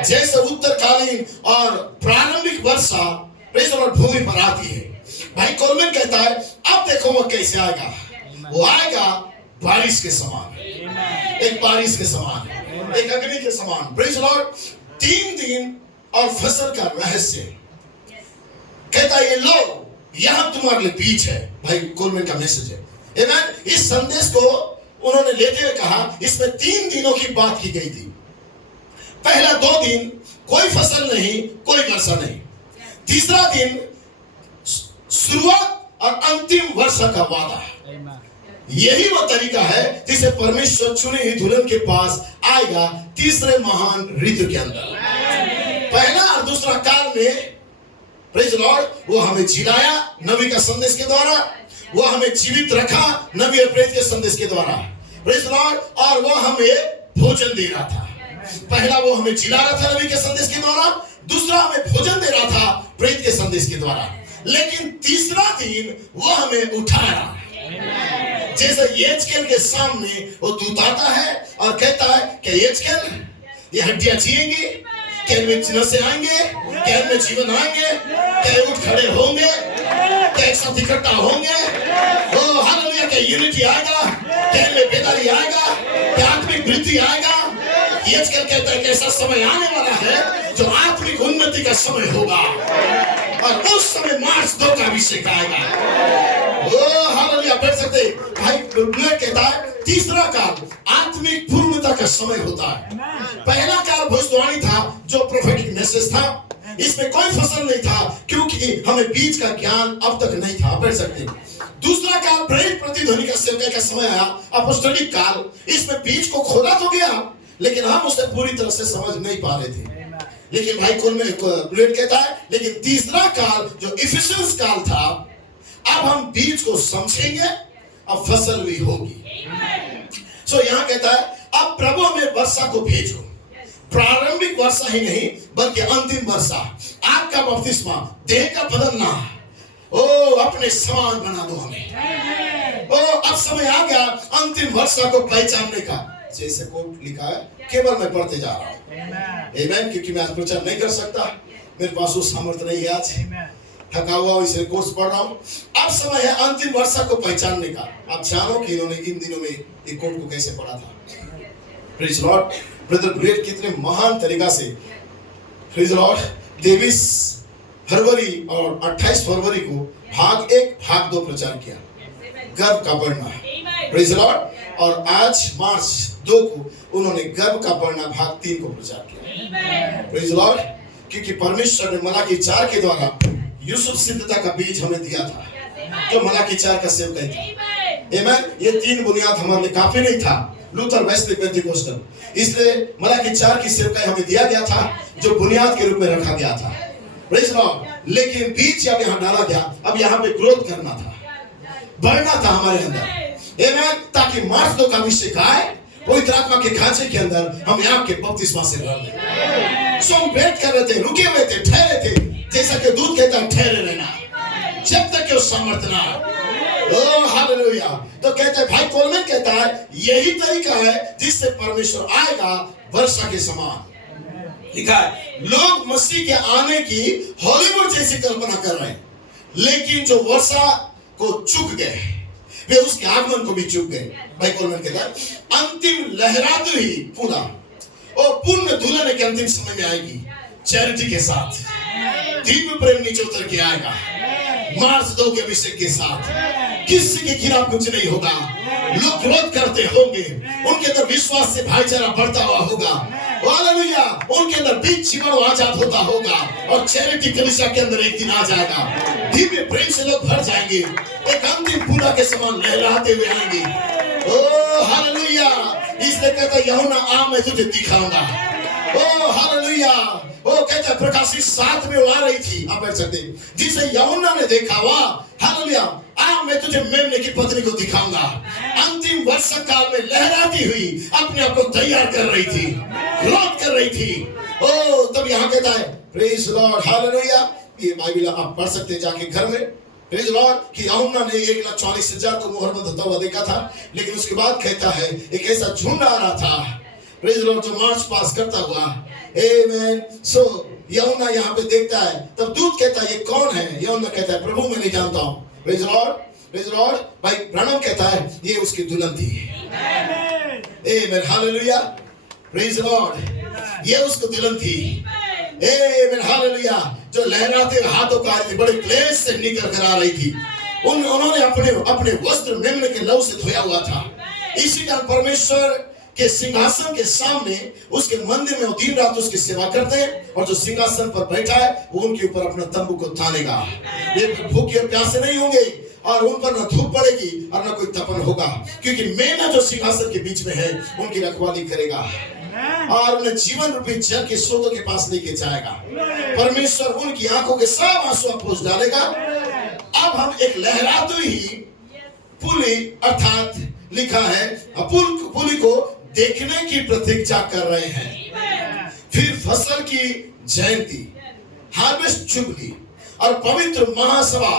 जैसे उत्तरकालीन और प्रारंभिक वर्षा प्रेज़ द लॉर्ड भूमि पर आती है। भाई कोलमैन कहता है अब देखो वो कैसे आएगा। वो आएगा बारिश के समान, एक बारिश के समान, एक अग्नि के समान। प्रेज़ द लॉर्ड, 3 दिन और फसल का रहस्य कहता है ये लो यहां तुम्हारे लिए बीज है। भाई कोलमैन का मैसेज है। आमीन। इस संदेश को उन्होंने लेते हुए कहा इसमें 3 दिनों की बात की गई थी। पहला 2 दिन कोई फसल नहीं, कोई वर्षा नहीं। तीसरा दिन शुरुआत और अंतिम वर्षा का वादा। यही वो तरीका है जिसे परमेश्वर चुनी हुई दुल्हन के पास आएगा तीसरे महान ऋतु के अंदर। पहला और दूसरा काल में प्रेज़ द लॉर्ड वो हमें जिलाया नबी का संदेश के द्वारा, वो हमें जीवित रखा नबी और प्रेरित के संदेश के द्वारा। प्रेज़ द लॉर्ड, और वो हमें भोजन दे रहा था। पहला वो हमें जिला रहा था नबी के संदेश के द्वारा, दूसरा हमें भोजन दे रहा था प्रेरित के संदेश के द्वारा, लेकिन तीसरा दिन वो हमें उठाया। जैसे यजकेल के सामने वो दूत आता है और कहता है कि यजकेल ये हड्डियां जिएंगी, क्या इनमें नसें आएंगे, क्या इनमें जीवन आएंगे, क्या उठ खड़े होंगे, क्या एक साथ इकट्ठा होंगे, ओ हालेलुया, क्या यूनिटी आएगा, क्या इनमें बेदारी आएगा, क्या आत्मिक वृद्धि आएगा। यजकेल कहता है कि ऐसा समय आने वाला है जो आत्मिक उन्नति का समय होगा और उस समय मार्च 2 का अभिषेक आएगा। ओ हालेलुया, पढ़ सकते भाई बुलेट कहता है तीसरा काल आत्मिक पूर्णता का समय होता है। पहला काल भविष्यवाणी था जो प्रोफेटिक मैसेज था, इसमें कोई फसल नहीं था क्योंकि हमें बीज का ज्ञान अब तक नहीं था। पढ़ सकते। दूसरा काल प्रेरित प्रतिध्वनि का सेवकाई का समय आया, अपोस्टलिक काल, इसमें बीज को खोला तो गया लेकिन हम उसे पूरी तरह से समझ नहीं पा रहे थे। लेकिन भाई कुल में बुलेट कहता है लेकिन तीसरा काल जो इफिशियंस काल था, अब हम बीज को समझेंगे, अब फसल भी होगी। सो यहाँ कहता है अब प्रभु में वर्षा को भेजो, प्रारंभिक वर्षा ही नहीं बल्कि अंतिम वर्षा, आग का बपतिस्मा, देह का बदलना, ओ अपने समान बना दो हमें। ओ अब समय आ गया अंतिम वर्षा को पहचानने का। जैसे कोट लिखा है, केवल मैं पढ़ते जा रहा हूँ, आमीन, क्योंकि मैं आज प्रचार नहीं कर सकता, मेरे पास वो सामर्थ्य नहीं है, आज थका हुआ इसलिए कोर्स पढ़ रहा हूँ। अब समय है अंतिम वर्षा को पहचानने का। आप जानो कि इन्होंने इन दिनों में एक कोट को कैसे पढ़ा था। प्रेज लॉर्ड, ब्रदर ब्रेड कितने महान तरीका से, प्रेज लॉर्ड, 23 फरवरी और 28 फरवरी को भाग 1 भाग 2 प्रचार किया, गर्भ का बढ़ना, प्रेज लॉर्ड। और आज मार्च 2 को उन्होंने गर्भ का बढ़ना भाग 3 को प्रचार किया, प्रेज लॉर्ड। क्योंकि परमेश्वर ने मलाकी 4 के द्वारा यूसुफ सिद्धता का बीज हमें दिया था, जो मलाकी 4 का सेवक था, आमीन। ये 3 बुनियाद हमारे लिए काफी नहीं था, लूथर, वेस्ली, पेंटिकोस्टल, इसलिए मलाकी 4 की सेवकाई हमें दिया गया था, जो बुनियाद के रूप में रखा गया था, प्रेज लॉर्ड। लेकिन बीज जब यहाँ डाला गया, अब यहाँ पे ग्रोथ करना था, बढ़ना था हमारे अंदर, आमीन, ताकि मार्च 2 का अभिषेक आए, पवित्र आत्मा के खांचे के अंदर हम यहाँ के बपतिस्मा से भर लें। सो हम वेट कर रहे थे, रुके हुए थे, ठहरे थे, जैसा कि दूध कहता है ठहरे रहना, जब तक कि वो सामर्थ्य ना आए। Oh hallelujah. तो कहते हैं, भाई कोलमैन कहता है, यही तरीका है जिससे परमेश्वर आएगा वर्षा के समान। लिखा है, लोग मसीह के आने की हॉलीवुड जैसी कल्पना कर रहे हैं, लेकिन जो वर्षा को चूक गए वे उसके आगमन को भी चूक गए। भाई कोलमैन कहता है, अंतिम लहराते ही पूरा और पूर्ण दुल्हन के अंतिम समय में आएगी, चैरिटी के साथ, दिव्य प्रेम नीचे उतर के आएगा, मार्च 2 के अभिषेक के साथ, किसी के खिलाफ कुछ नहीं होगा, लोग विरोध करते होंगे, उनके अंदर विश्वास से भाईचारा बढ़ता हुआ होगा, हालेलुया, उनके अंदर बीच जीवन आजाद होता होगा, और चैरिटी कलीसिया के अंदर एक दिन आ जाएगा, दिव्य प्रेम से लोग भर जाएंगे, एक अंतिम पूरा के समान लहराते हुए आएंगे। ओ हालेलुया। इसलिए कहता है, यूहन्ना आ मैं तुझे दिखाऊंगा। ओ हालेलुया। वो कहता है, प्रकाशित 7 में वो आ रही थी, आप बैठ सकते, जिसे यूहन्ना ने देखा, वाह हालेलुया, आ मैं तुझे मेमने की पत्नी को दिखाऊंगा। अंतिम वर्षा काल में लहराती हुई अपने आप को तैयार कर रही थी, ग्रोथ कर रही थी। ओ तब यहाँ कहता है, प्रेज लॉर्ड, हालेलुया। ये बाइबल आप पढ़ सकते हैं जाके घर में, प्रेज लॉर्ड, कि यूहन्ना ने 1,40,000 को मुहर्रमत होता हुआ देखा था, लेकिन उसके बाद कहता है एक ऐसा झुंड आ रहा था, प्रेज लॉर्ड, जो मार्च पास करता हुआ, आमेन। सो यूहन्ना यहाँ पे देखता है, तब दूत कहता है, ये कौन है? यूहन्ना कहता है, प्रभु मैं नहीं जानता हूँ। Praise Lord, praise Lord. भाई ब्रैनम कहता है, ये उसकी दुल्हन थी, आमेन, हालेलुया, प्रेज लॉर्ड, ये उसकी दुल्हन थी, आमेन, हालेलुया, जो लहराते हाथों का बड़े क्लेश से निकल कर आ रही थी। उन्होंने अपने वस्त्र मेमने के लहू से धोया हुआ था। इसी कारण परमेश्वर के सिंहासन के सामने उसके मंदिर में दिन रात उसकी सेवा करते हैं, और जो सिंहासन पर बैठा है वो उनके ऊपर अपना तंबू को तानेगा। ये भूखे और प्यासे नहीं होंगे, और उन पर न धूप पड़ेगी और न कोई तपन होगा, क्योंकि मेमना जो सिंहासन के बीच में है उनकी रखवाली करेगा, और उन्हें जीवन रूपी जल के स्रोतों के पास लेके जाएगा। परमेश्वर उनकी आंखों के सब आंसू पोंछ डालेगा। अब हम एक लहराती ही पुली, अर्थात लिखा है पुली को देखने की प्रतीक्षा कर रहे हैं। फिर फसल की जयंती, हार्वेस्ट जुबली और पवित्र महासभा,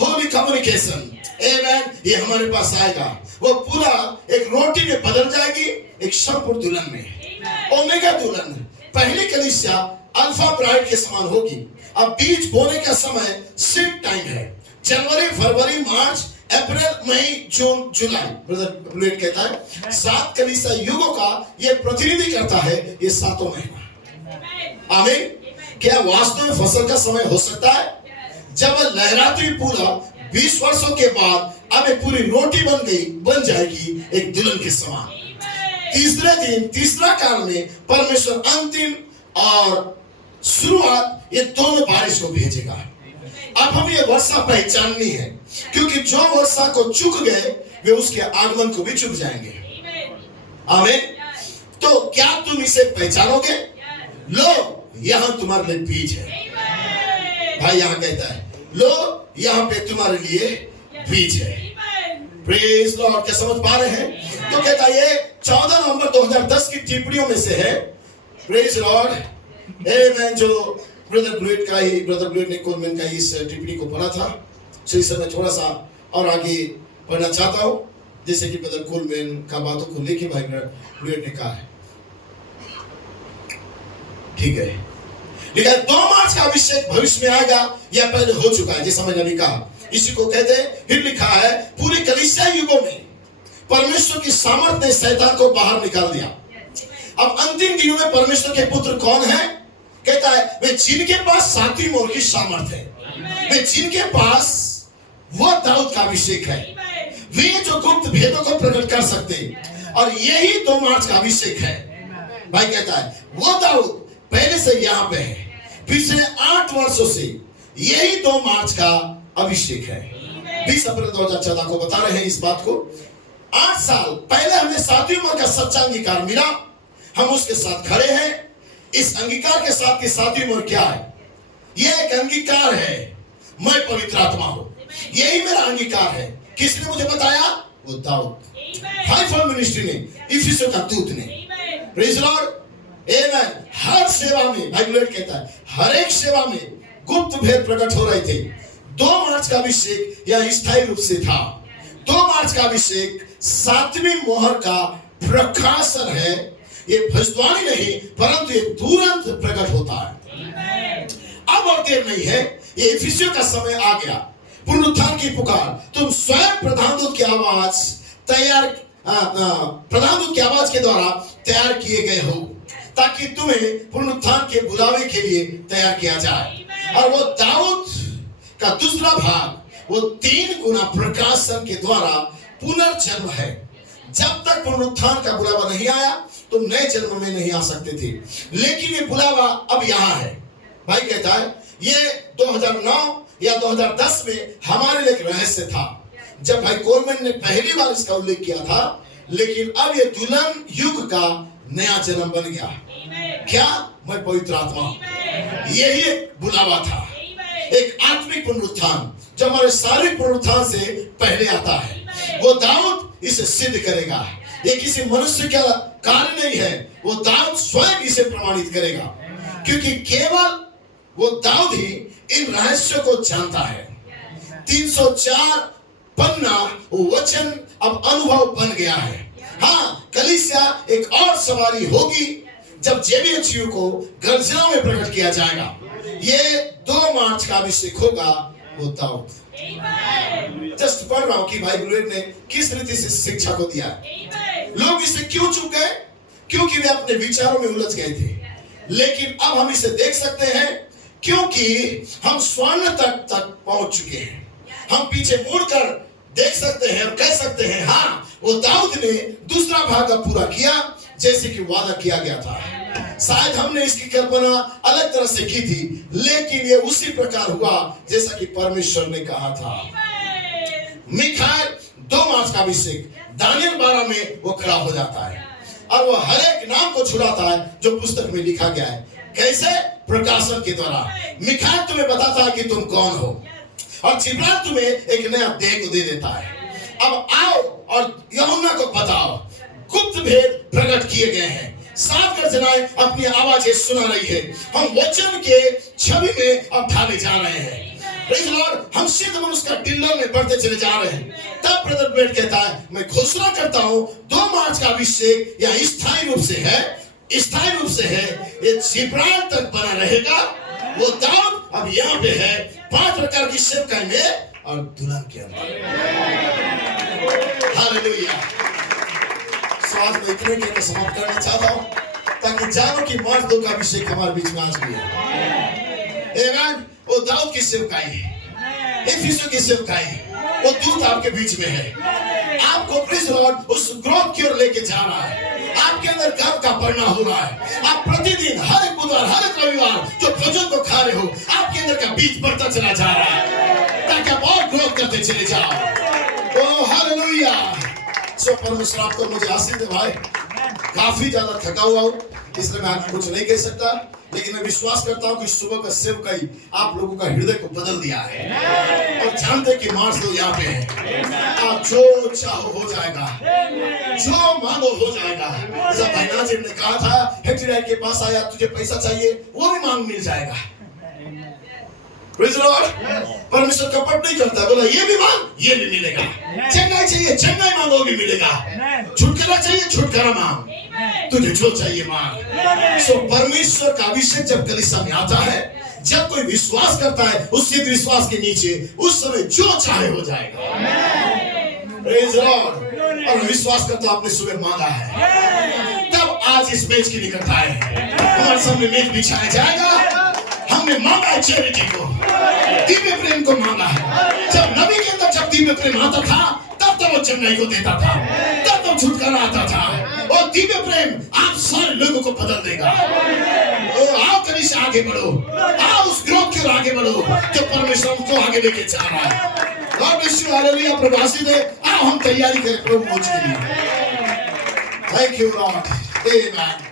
होली कम्युनिकेशन, आमेन, ये हमारे पास आएगा। वो पूरा एक रोटी में बदल जाएगी, एक संपूर्ण दुल्हन में, ओमेगा दुल्हन, पहली कलीसिया अल्फा ब्राइड के समान होगी। अब बीज बोने का समय सीड टाइम है, जनवरी, फरवरी, मार्च, अप्रैल, मई, जून, जुलाई। ब्रदर ब्लेड कहता है 7 कलीसिया युगों का ये प्रतिनिधि करता है, ये 7 महीना। आमीन। क्या वास्तव में फसल का समय हो सकता है? जब लहराती पूरा 20 वर्षों के बाद अब एक पूरी रोटी बन जाएगी, एक दुल्हन के समान। तीसरे दिन, तीसरा काल में परमेश्वर अंतिम और शुरुआत, ये दोनों बारिश को भेजेगा। अब हमें ये वर्षा पहचाननी है, क्योंकि जो वर्षा को चूक गए वे उसके आगमन को भी चूक जाएंगे। आमीन। तो क्या तुम इसे पहचानोगे? लो, यहां तुम्हारे लिए बीज है। भाई यहां कहता है, लो यहां पे तुम्हारे लिए बीज है। Praise Lord. क्या समझ पा रहे हैं? तो कहता है, ये 14 नवंबर 2010 की टिप्पणियों में से है। प्रेज लॉर्ड, आमेन। जो ब्रदर ब्लूइट ने कोलमैन का इस टिप्पणी को पढ़ा था, तो इस समय थोड़ा सा और आगे पढ़ना चाहता हूं, जैसे कि ब्रदर कोलमैन का बातों को लेके भाई ब्लूइट ने कहा है। ठीक है, लेकिन 2 मार्च का अभिषेक भविष्य में आएगा या पहले हो चुका है, जैसा मैंने अभी कहा। इसी को कहते हैं, फिर लिखा है, पूरी कलीसिया युगों में परमेश्वर की सामर्थ ने शैतान को बाहर निकाल दिया। अब अंतिम दिनों में परमेश्वर के पुत्र कौन है? कहता है, वे जिनके पास 7वीं मोहर की सामर्थ है, वे जिनके पास वो दाऊद का अभिषेक है, वे जो गुप्त भेदों को प्रकट कर सकते हैं। और यही 2 मार्च का अभिषेक है। भाई कहता है, वो दाऊद पहले से यहाँ पे है, पिछले 8 वर्षों से यही 2 मार्च का अभिषेक है। 20 अप्रैल 2014 को बता रहे हैं इस बात को। 8 साल पहले हमें 7वीं मोहर का सच्चा अंगीकार मिला, हम उसके साथ खड़े हैं। इस अंगीकार के साथ की 7वीं मोहर क्या है? यह एक अंगीकार है, मैं पवित्र आत्मा हूं, यही मेरा अंगीकार है। किसने मुझे बताया? वो दाऊद, फाइवफोल्ड मिनिस्ट्री ने, इफिसियों का दूत ने। प्रेज लॉर्ड, आमेन। हर सेवा में, भाई ब्लूइट कहता है, हर एक सेवा में गुप्त भेद प्रकट हो रहे थे। 2 मार्च का अभिषेक यह स्थायी रूप से था। 2 मार्च का अभिषेक 7वीं मोहर का प्रकाशन है। ये भविष्यवाणी नहीं, परंतु ये तुरंत प्रकट होता है। अब और देर नहीं है, ये इफिसियों का समय आ गया। पुनरुत्थान की पुकार, तुम स्वयं प्रधान दूत की आवाज के द्वारा तैयार किए गए हो, ताकि तुम्हें पुनरुत्थान के बुलावे के लिए तैयार किया जाए। और वो दाऊद का दूसरा भाग, वो 3 गुना प्रकाशन के द्वारा पुनर्जन्म है। जब तक पुनरुत्थान का बुलावा नहीं आया, तुम नए जन्म में नहीं आ सकते थे, लेकिन ये बुलावा अब यहाँ है। भाई कहता है, ये 2009 या 2010 में हमारे लिए एक रहस्य था, जब भाई कोलमैन ने पहली बार इसका उल्लेख किया था। लेकिन अब ये दुल्हन युग का नया जन्म बन गया। क्या? मैं पवित्र आत्मा हूं। यही एक बुलावा था, एक आत्मिक पुनरुत्थान जो हमारे शारीरिक पुनरुत्थान से पहले आता है। वो दाऊद इसे सिद्ध करेगा। ये किसी मनुष्य का कार्य नहीं है, वो दाऊद स्वयं इसे प्रमाणित करेगा, क्योंकि केवल वो दाऊद ही इन रहस्यों को जानता है। 304 पन्ना वचन अब अनुभव बन गया है। हाँ, कलीसिया एक और सवारी होगी जब जेबीएचयू को गर्जनाओं में प्रकट किया जाएगा। ये 2 मार्च का अभिषेक होगा, वो दाऊद। जस्ट पढ़ रहा हूं कि भाई ब्लूइट ने किस रीति से शिक्षा को दिया है। लोग इसे क्यों चुप गए? क्योंकि वे अपने विचारों में उलझ गए थे। लेकिन अब हम इसे देख सकते हैं, क्योंकि हम स्वर्ण तक पहुंच चुके हैं। हम पीछे मुड़कर देख सकते हैं और कह सकते हैं, हाँ, वो दाऊद ने दूसरा भाग पूरा किया जैसे कि वादा किया गया था। शायद हमने इसकी कल्पना अलग तरह से की थी, लेकिन ये उसी प्रकार हुआ जैसा कि परमेश्वर ने कहा था। मिखाएल 2 मार्च का अभिषेक, दानियल 12 में वो खड़ा हो जाता है और वो हर एक नाम को छुड़ाता है जो पुस्तक में लिखा गया है। कैसे? प्रकाशन के द्वारा। मिखाएल तुम्हें बताता है कि तुम कौन हो, और जिब्राइल तुम्हें एक नया देह को दे देता है। अब आओ और यूहन्ना को बताओ, गुप्त भेद प्रकट किए गए हैं। 7 गर्जनाएं अपनी आवाजें सुना रही है। हम वचन के छवि में अब ढाले जा रहे हैं। प्रेज़ लॉर्ड, हम सिद्ध मनुष्य का टिल्लर में बढ़ते चले जा रहे हैं। तब ब्रदर ब्लेड कहता है, मैं घोषणा करता हूं 2 मार्च का अभिषेक या स्थायी रूप से है, ये जिब्राइल तक बना रहेगा। वो दाऊद अब यहाँ पे है, 5 प्रकार की सेवकाई में और दुल्हन के अंदर। हालेलुया। आज मैं इतने कहकर समाप्त करना चाहता हूं, ताकि जानो कि मार्च 2 का अभिषेक हमारे बीच में आज भी है। आमीन। वो दाऊद की सेवकाई है, इफिसियों की सेवकाई है, वो दूत आपके बीच में है। आपको प्रेज़ लॉर्ड उस ग्रोथ की ओर लेके जा रहा है। आपके अंदर गर्व का बढ़ना हो रहा है। आप प्रतिदिन हर एक बुधवार, हर एक रविवार जो भोजन को खा रहे हो, आपके अंदर का बीज बढ़ता चला जा रहा है, ताकि आप और ग्रोथ करते चले जाओ। ओ हालेलुया। सो परमेश्वर आपको मुझे आशीष दे भाई। काफी ज्यादा थका हुआ हूँ, इसलिए मैं आपको कुछ नहीं कह सकता, लेकिन मैं विश्वास करता हूँ कि सुबह का सेवकाई आप लोगों का हृदय को बदल दिया है और जानते कि मार्च लोग यहाँ पे हैं। आप जो चाहो हो जाएगा, जो मांगो हो जाएगा। जब भाई नाजिर ने कहा था हेक्टर के पास आया, तुझे पैसा चाहिए, वो भी मांग मिल जाएगा। Praise the Lord। परमेश्वर कपट नहीं करता, बोला ये भी मांग, ये भी मिलेगा। चंगाई चाहिए, चंगाई मांगो भी मिलेगा। छुटकारा चाहिए, छुटकारा मांग, तुझे जो चाहिए मांग। सो परमेश्वर का अभिषेक जब कलीसिया में आता है, जब कोई विश्वास करता है, उस सिद्ध विश्वास के नीचे उस समय जो चाहे हो जाएगा। Praise the Lord। और विश्वास करता आपने सुबह मांगा है, तब आज इस मेज की निकट आए, हमारे सामने मेज बिछाया जाएगा। हमने मांगा है चैरिटी को, दिव्य प्रेम को मांगा है। जब नबी के अंदर जब दिव्य प्रेम आता था, तब तो वो चंगाई को देता था, तब तो छुटकारा आता था। और दिव्य प्रेम आप सारे लोगों को बदल देगा। आओ कलीसिया आगे बढ़ो, आओ उस ग्रोथ की ओर आगे बढ़ो जो परमेश्वर हमको आगे लेके जा रहा है। God bless you, hallelujah. प्रवासी दे, आओ हम तैयारी करें प्रभु पहुंच के लिए। Thank you Lord, amen.